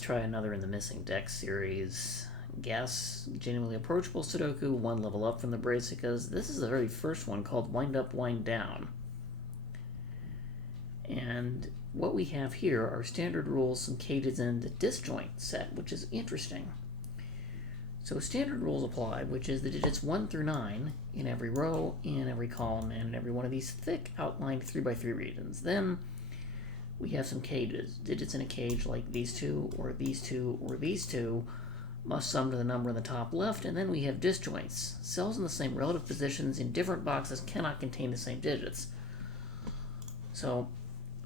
let's try another in the Missing Deck series. Guess Genuinely Approachable Sudoku, one level up from the Brassicas. This is the very first one called Wind Up, Wind Down. And what we have here are standard rules, some cages, and a disjoint set, which is interesting. So standard rules apply, which is the digits 1 through 9 in every row, in every column, and in every one of these thick outlined 3x3 regions. Then we have some cages. Digits in a cage like these two, or these two, or these two must sum to the number in the top left, and then we have disjoints. Cells in the same relative positions in different boxes cannot contain the same digits. So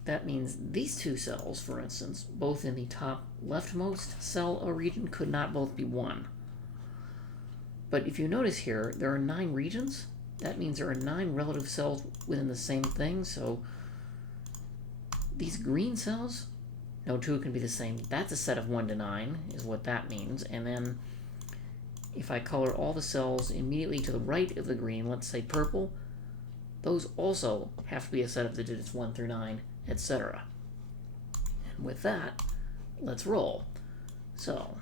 that means these two cells, for instance, both in the top leftmost cell region could not both be 1. But if you notice here, there are 9 regions. That means there are 9 relative cells within the same thing, so these green cells, no two can be the same. That's a set of 1 to 9, is what that means. And then if I color all the cells immediately to the right of the green, let's say purple, those also have to be a set of the digits 1 through 9, etc. And with that, let's roll. So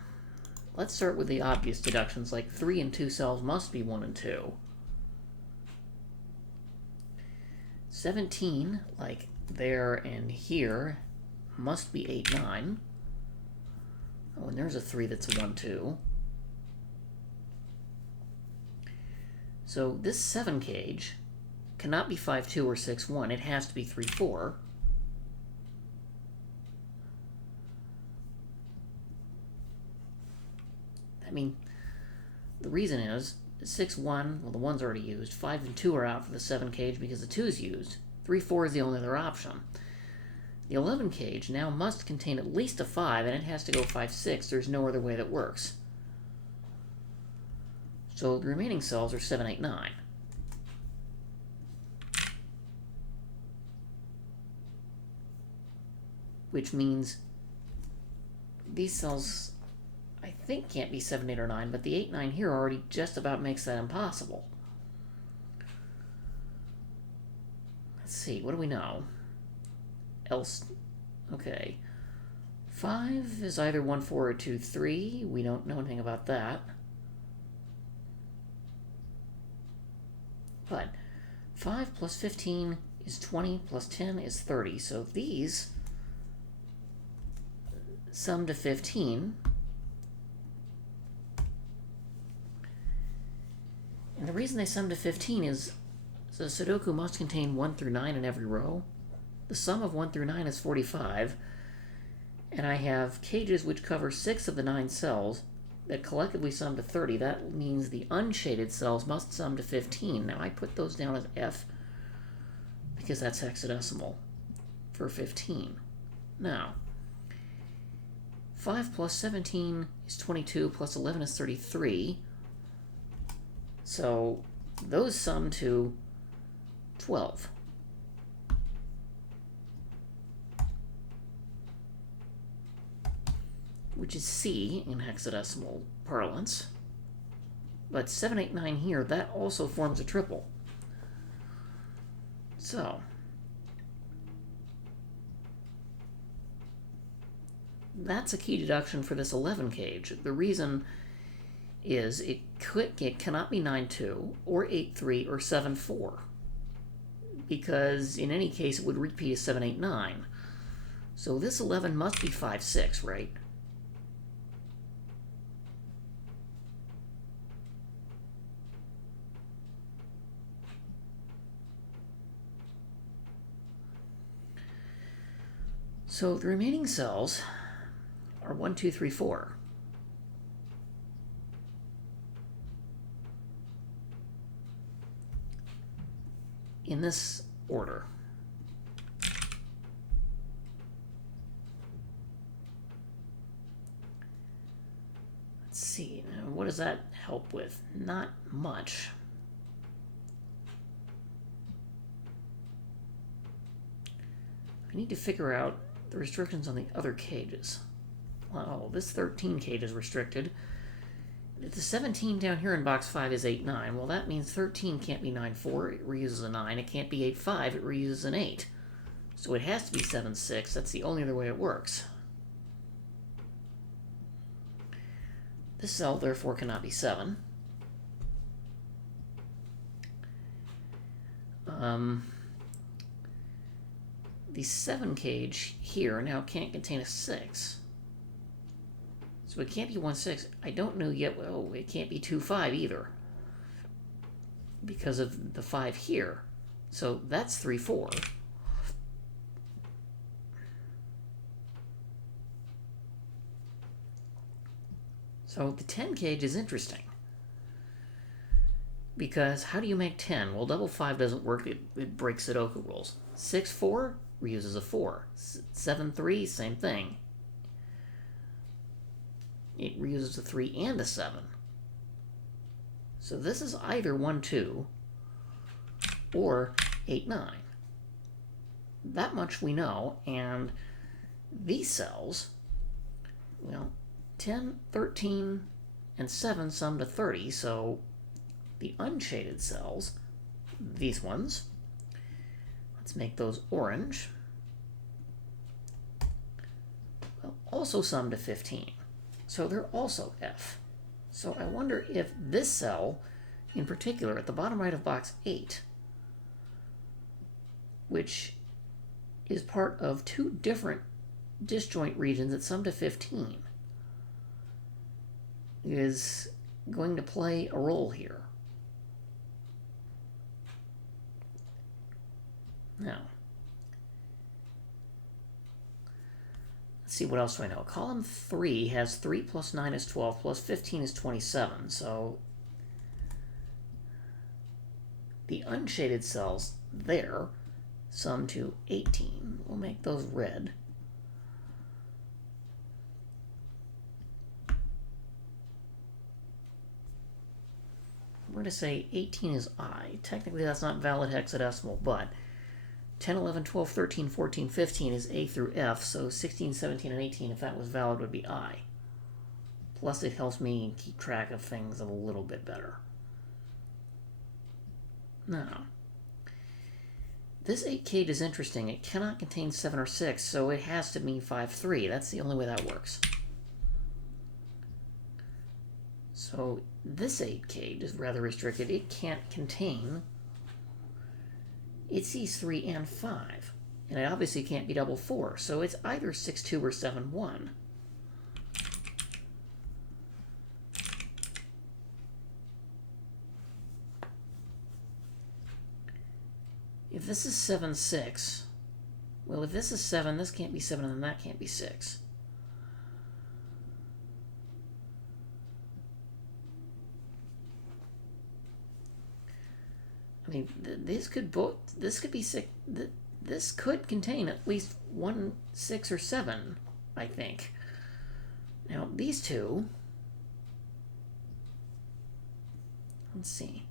let's start with the obvious deductions, like 3 and 2 cells must be 1 and 2. 17, like there and here, must be 8, 9. Oh, and there's a 3 that's a 1, 2. So this 7 cage cannot be 5, 2 or 6, 1. It has to be 3, 4. I mean, the reason is 6, 1, well, the 1's already used. 5 and 2 are out for the 7 cage because the 2's used. 3, 4 is the only other option. The 11 cage now must contain at least a 5, and it has to go 5, 6. There's no other way that works. So the remaining cells are 7, 8, 9. Which means these cells, I think, can't be 7, 8, or 9, but the 8, 9 here already just about makes that impossible. Let's see, what do we know? Else, okay. 5 is either 1, 4, or 2, 3. We don't know anything about that. But 5 plus 15 is 20, plus 10 is 30. So these sum to 15. And the reason they sum to 15 is the Sudoku must contain 1 through 9 in every row. The sum of 1 through 9 is 45, and I have cages which cover 6 of the 9 cells that collectively sum to 30. That means the unshaded cells must sum to 15. Now I put those down as F because that's hexadecimal for 15. Now, 5 plus 17 is 22, plus 11 is 33. So those sum to 12. Which is C in hexadecimal parlance. But 7, 8, 9 here, that also forms a triple. So that's a key deduction for this 11 cage. The reason is it cannot be 9, 2, or 8, 3, or 7, 4. Because in any case, it would repeat as 7, 8, 9. So this 11 must be 5, 6, right? So the remaining cells are 1, 2, 3, 4. In this order. Let's see, now what does that help with? Not much. I need to figure out the restrictions on the other cages. Well, this 13 cage is restricted. If the 17 down here in box 5 is 8, 9, well, that means 13 can't be 9, 4. It reuses a 9. It can't be 8, 5. It reuses an 8. So it has to be 7, 6. That's the only other way it works. This cell, therefore, cannot be 7. The 7 cage here now can't contain a 6. So it can't be 1, 6. I don't know yet. Oh, it can't be 2, 5 either, because of the 5 here. So that's 3, 4. So the 10 cage is interesting, because how do you make 10? Well, double 5 doesn't work. It breaks Sudoku rules. 6, 4 reuses a 4. 7, 3, same thing. It reuses a 3 and a 7. So this is either 1, 2 or 8, 9. That much we know, and these cells, well, 10, 13, and 7 sum to 30, so the unshaded cells, these ones, let's make those orange, will also sum to 15. So they're also F. So I wonder if this cell, in particular, at the bottom right of box 8, which is part of 2 different disjoint regions that sum to 15, is going to play a role here. Now, let's see, what else do I know? Column 3 has 3 plus 9 is 12, plus 15 is 27, so the unshaded cells there sum to 18. We'll make those red. We're going to say 18 is I. Technically, that's not valid hexadecimal, but 10, 11, 12, 13, 14, 15 is A through F, so 16, 17, and 18, if that was valid, would be I. Plus, it helps me keep track of things a little bit better. Now, this 8 cage is interesting. It cannot contain 7 or 6, so it has to mean 5, 3. That's the only way that works. So this 8 cage is rather restricted. It can't contain. It sees 3 and 5. And it obviously can't be double 4. So it's either 6, 2 or 7, 1. If this is 7, 6, well, if this is 7, this can't be 7, and then that can't be 6. I mean, this could be 6. This could contain at least 1, 6, or 7, I think. Now, these two, let's see.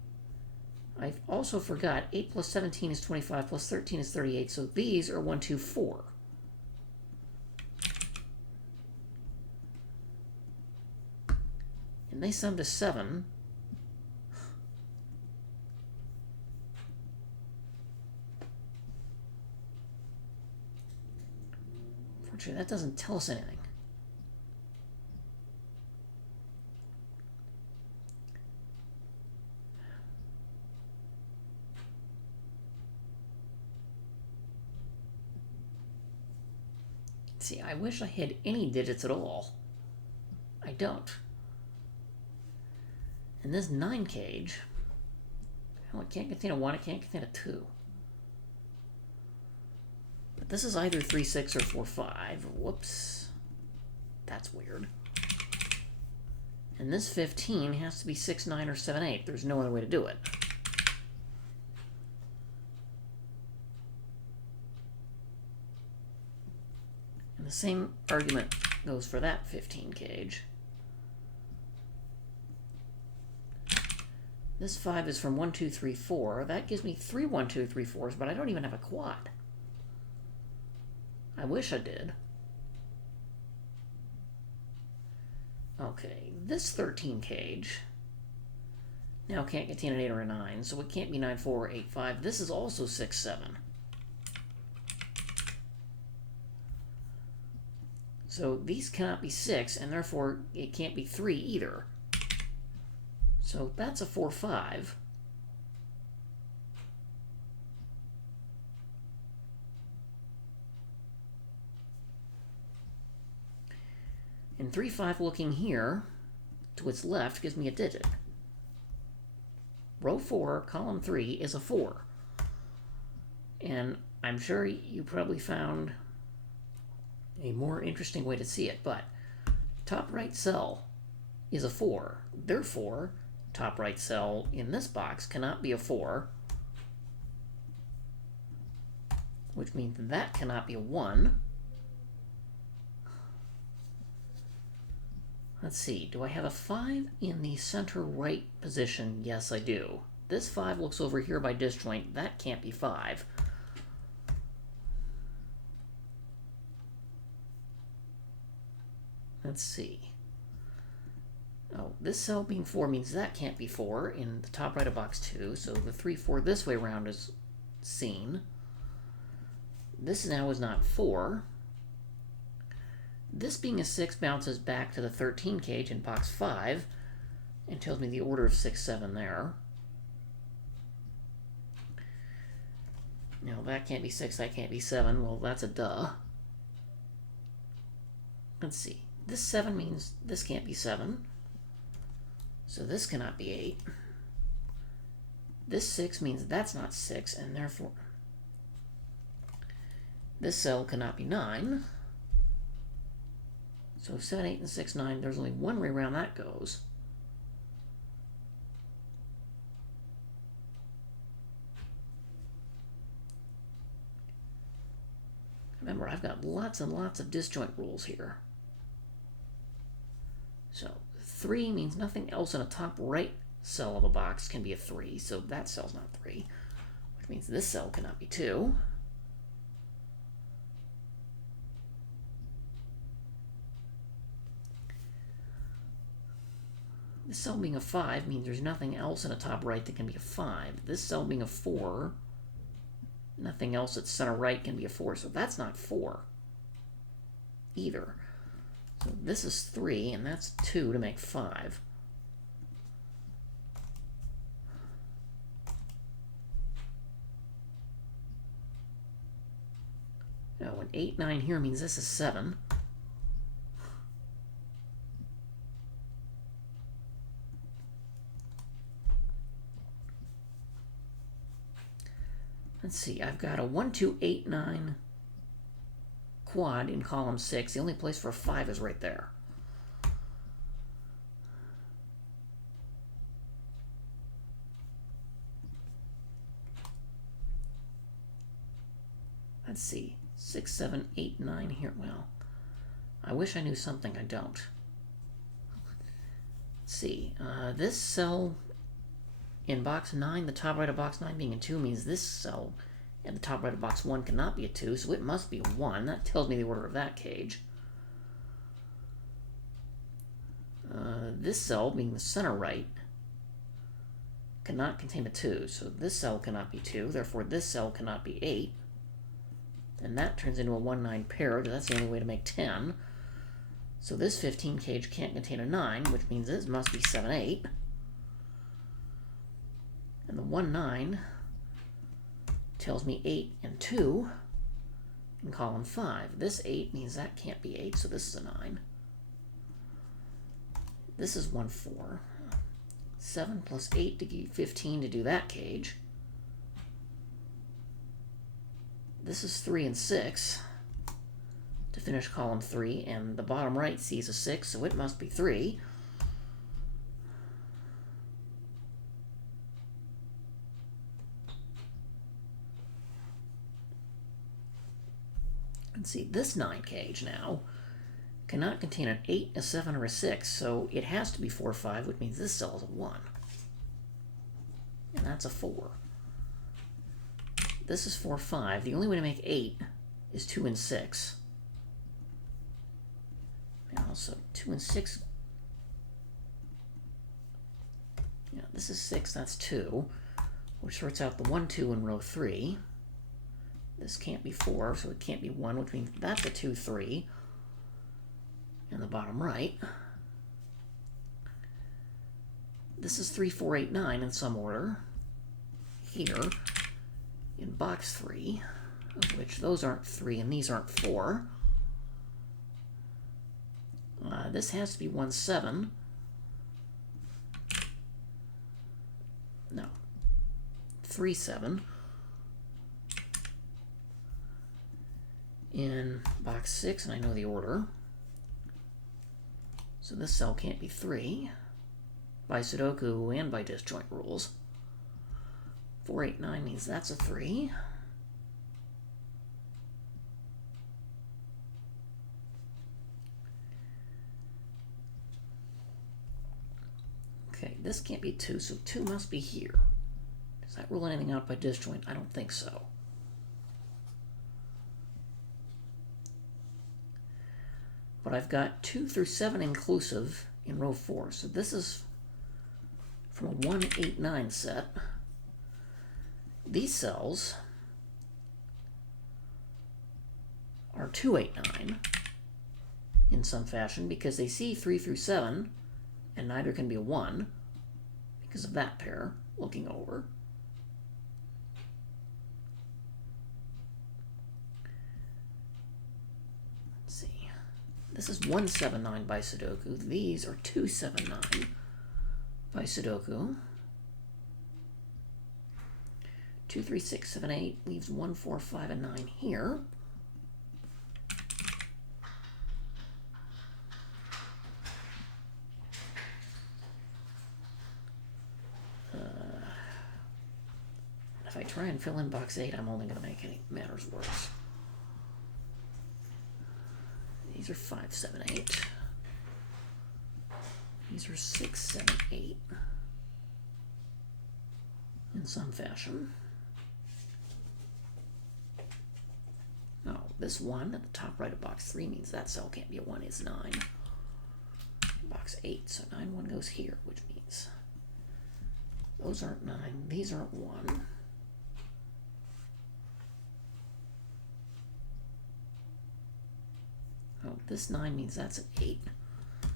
I also forgot 8 plus 17 is 25, plus 13 is 38, so these are 1, 2, 4. And they sum to 7. Unfortunately, that doesn't tell us anything. See, I wish I had any digits at all. I don't. And this 9 cage, well, it can't contain a 1, it can't contain a 2. But this is either 3, 6 or 4, 5. Whoops. That's weird. And this 15 has to be 6, 9, or 7, 8. There's no other way to do it. And the same argument goes for that 15 cage. This 5 is from 1, 2, 3, 4. That gives me 3 1, 2, 3, 4s, but I don't even have a quad. I wish I did. Okay, this 13 cage now can't contain an 8 or a 9, so it can't be 9, 4, or 8, 5. This is also 6, 7. So these cannot be 6, and therefore it can't be 3 either. So that's a 4, 5. And 3, 5 looking here to its left gives me a digit. Row 4, column 3 is a 4. And I'm sure you probably found a more interesting way to see it, but top right cell is a 4. Therefore, top right cell in this box cannot be a 4, which means that cannot be a 1. Let's see, do I have a 5 in the center right position? Yes, I do. This 5 looks over here by disjoint. That can't be 5. Let's see. Oh, this cell being 4 means that can't be 4 in the top right of box 2, so the 3, 4 this way around is seen. This now is not 4. This being a 6 bounces back to the 13 cage in box 5 and tells me the order of 6, 7 there. Now that can't be 6, that can't be 7. Well, that's a duh. Let's see. This 7 means this can't be 7. So this cannot be 8. This 6 means that's not 6, and therefore this cell cannot be 9. So 7, 8, and 6, 9, there's only one way around that goes. Remember, I've got lots and lots of disjoint rules here. So 3 means nothing else in a top right cell of a box can be a 3, so that cell's not 3, which means this cell cannot be 2. This cell being a 5 means there's nothing else in a top right that can be a 5. This cell being a 4, nothing else at center right can be a 4, so that's not 4 either. So this is 3, and that's 2 to make 5. Now, an 8, 9 here means this is 7. Let's see, I've got a 1, 2, 8, 9 quad in column 6. The only place for a 5 is right there. Let's see, 6, 7, 8, 9 here. Well, I wish I knew something I don't. Let's see, this cell in box 9, the top right of box 9 being a 2 means this cell in the top right of box 1 cannot be a 2, so it must be a 1. That tells me the order of that cage. This cell, being the center right, cannot contain a 2, so this cell cannot be 2, therefore this cell cannot be 8. And that turns into a 1, 9 pair, that's the only way to make 10. So this 15 cage can't contain a 9, which means this must be 7, 8. And the 1, 9 tells me 8 and 2 in column 5. This 8 means that can't be 8, so this is a 9. This is 1, 4. 7 plus 8 to give 15 to do that cage. This is 3 and 6 to finish column 3, and the bottom right sees a 6, so it must be 3. And see, this 9 cage now cannot contain an 8, a 7, or a 6, so it has to be 4, 5, which means this cell is a 1. And that's a 4. This is 4, 5. The only way to make 8 is 2 and 6. And also 2 and 6. Yeah, this is 6, that's 2, which sorts out the 1, 2 in row 3. This can't be 4, so it can't be 1, which means that's a 2, 3. in the bottom right. This is 3, 4, 8, 9 in some order. Here, in box 3, of which those aren't 3 and these aren't 4. This has to be 1, 7. No. 3, 7. In box 6, and I know the order. So this cell can't be 3 by Sudoku and by disjoint rules. 4, 8, 9 means that's a 3. Okay, this can't be 2, so 2 must be here. Does that rule anything out by disjoint? I don't think so. But I've got 2 through 7 inclusive in row 4. So this is from a 1, 8, 9 set. These cells are 2, 8, 9 in some fashion because they see 3 through 7 and neither can be a 1 because of that pair looking over. Let's see. This is 1, 7, 9 by Sudoku. These are 2, 7, 9 by Sudoku. 2, 3, 6, 7, 8 leaves 1, 4, 5, and 9 here. If I try and fill in box 8, I'm only going to make any matters worse. These are 5, 7, 8. These are 6, 7, 8 in some fashion. Oh, this 1 at the top right of box 3 means that cell can't be a 1, it's 9. Box 8, so 9, 1 goes here, which means those aren't 9, these aren't 1. Oh, this 9 means that's an 8. I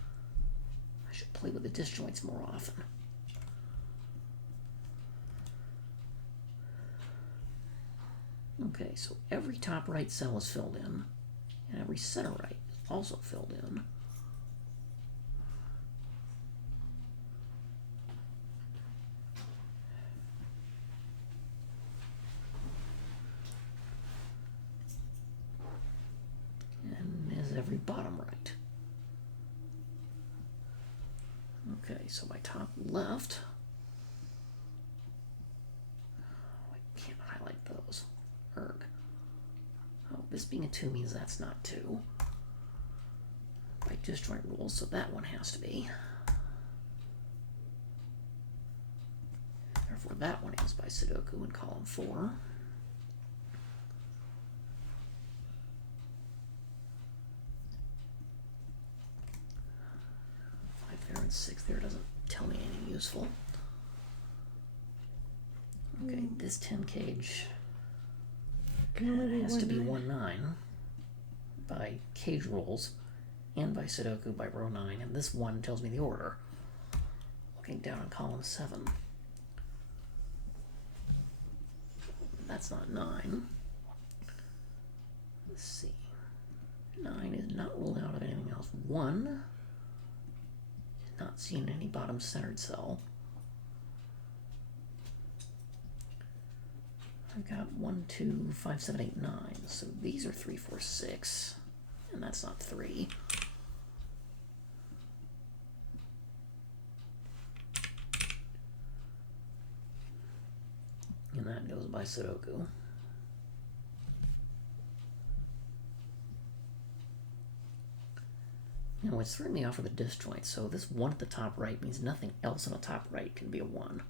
should play with the disjoints more often. Okay, so every top right cell is filled in, and every center right is also filled in. And is every bottom right. Okay, so my top left, I can't highlight those. Erg. Oh, this being a 2 means that's not 2 by disjoint rules, so that one has to be. Therefore, that one is by Sudoku in column 4. 5 there and 6 there doesn't tell me anything useful. Okay, this 10 cage has to be 1, 9 by cage rules and by Sudoku by row 9, and this 1 tells me the order. Looking down on column 7. That's not 9. Let's see. 9 is not ruled out of anything else. 1 is not seen in any bottom centered cell. I've got 1, 2, 5, 7, 8, 9. So these are 3, 4, 6. And that's not 3. And that goes by Sudoku. Now it's throwing me off with a disjoint, so this 1 at the top right means nothing else on the top right can be a 1.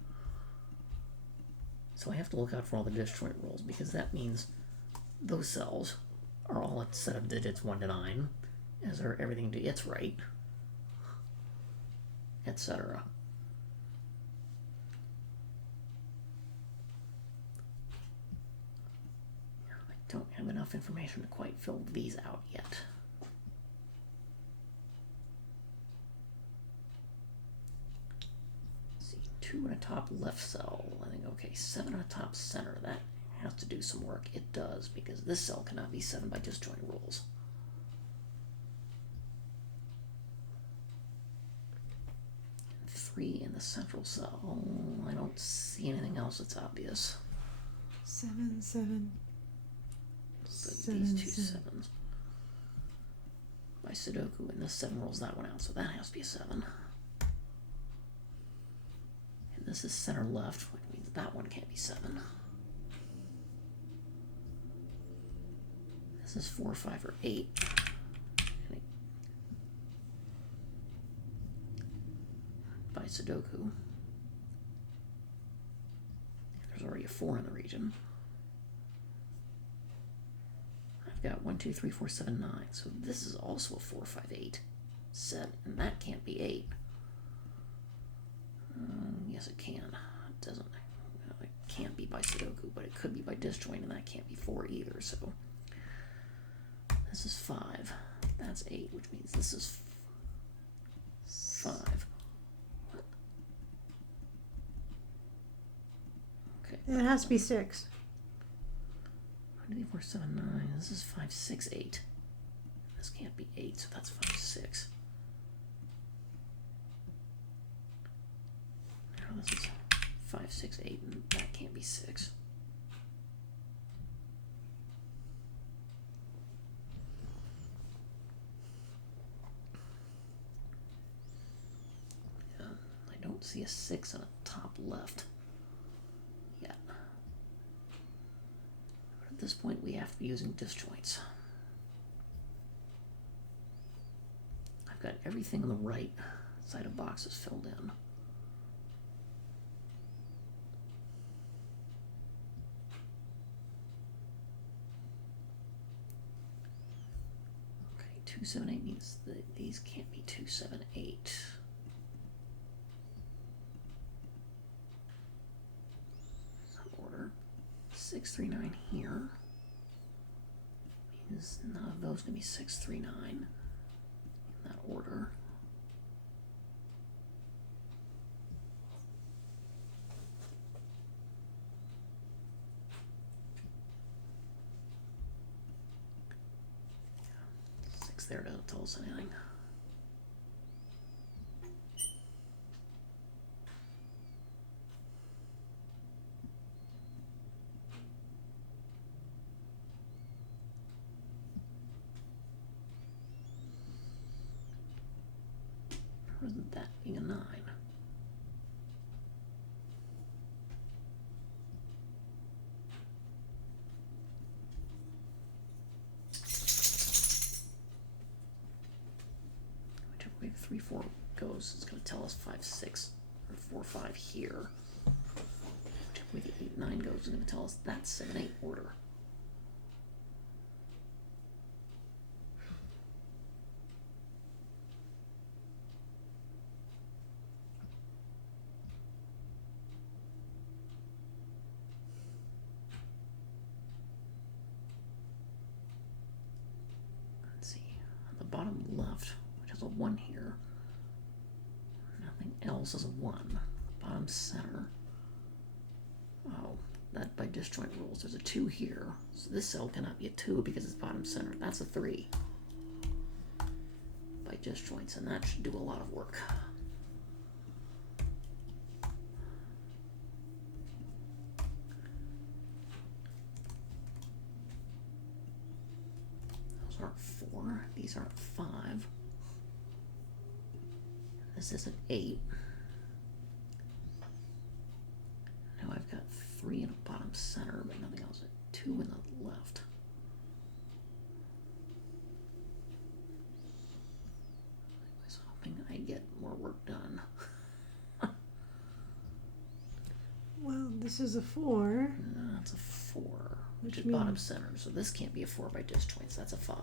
So I have to look out for all the disjoint rules, because that means those cells are all a set of digits 1 to 9, as are everything to its right, etc. I don't have enough information to quite fill these out yet. 2 in a top left cell. I think, okay, 7 in a top center. That has to do some work. It does, because this cell cannot be 7 by disjoint rules. 3 in the central cell. I don't see anything else that's obvious. 7, 7. These two sevens. By Sudoku, and this 7 rolls that one out, so that has to be a 7. And this is center left, which means that one can't be 7. This is 4, 5, or 8. By Sudoku. There's already a 4 in the region. I've got 1, 2, 3, 4, 7, 9. So this is also a 4, 5, 8 set, and that can't be 8. Yes, it can. It doesn't. It can't be by Sudoku, but it could be by disjoint, and that can't be 4 either. So this is 5. That's 8, which means this is 5. Okay. It has to be 6. 1, 2, 3, 4, 7, 9. This is 5, 6, 8. This can't be 8, so that's 5, 6. Now this is 5, 6, 8, and that can't be 6. Yeah, I don't see a 6 on the top left yet. At this point, we have to be using disjoints. I've got everything on the right side of boxes filled in. Okay, 2, 7, 8 means that these can't be 2, 7, 8. Order. 6, 3, 9 here. Means none of those can be 6, 3, 9 in that order. Yeah. 6 there doesn't tell us anything. Wasn't that being a 9? Whichever way the 3, 4 goes, it's going to tell us 5, 6, or 4, 5 here. Whichever way the 8, 9 goes, it's going to tell us that's 7, 8 order. Bottom left, which has a 1 here. Nothing else is a 1. Bottom center. Oh, that by disjoint rules, there's a 2 here. So this cell cannot be a 2 because it's bottom center. That's a 3 by disjoints, and that should do a lot of work. Aren't 4. These aren't 5. This is an 8. Now I've got 3 in the bottom center, but nothing else. 2 in the left. I was hoping I'd get more work done. Well, this is a 4. That's a 4. Which is means bottom center, so this can't be a 4 by disjoints. That's a 5.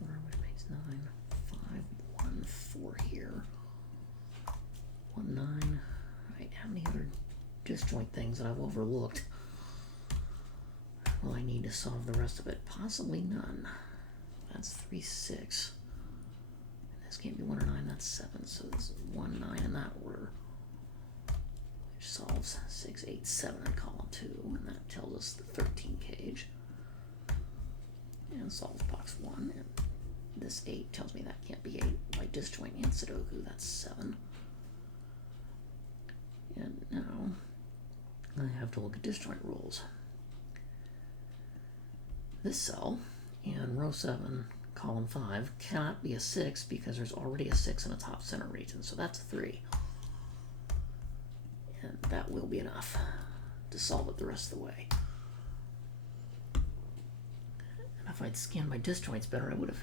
4, which makes 9. 5, 1, 4 here. 1, 9. Right, how many other disjoint things that I've overlooked? Well, I need to solve the rest of it. Possibly none. That's 3, 6. This can't be 1 or 9, that's 7, so this is 1, 9 in that order. Which solves 6, 8, 7 in column 2, and that tells us the 13 cage. And solves box 1, and this 8 tells me that can't be 8 by disjoint and Sudoku, that's 7. And now I have to look at disjoint rules. This cell in row 7, column 5, cannot be a 6 because there's already a 6 in the top center region, so that's a 3. And that will be enough to solve it the rest of the way. And if I'd scanned my disjoints better, I would have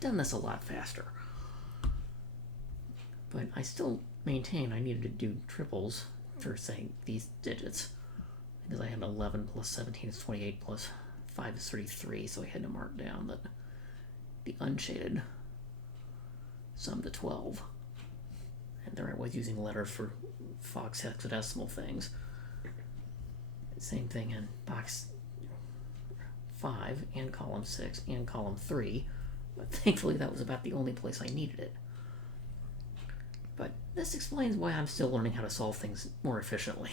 done this a lot faster. But I still maintain I needed to do triples for, say, these digits, because I had 11 plus 17 is 28 plus 5 is 33, so I had to mark down that the unshaded sum to 12. And there I was using letters for Fox hexadecimal things. Same thing in box 5 and column 6 and column 3, but thankfully that was about the only place I needed it. But this explains why I'm still learning how to solve things more efficiently.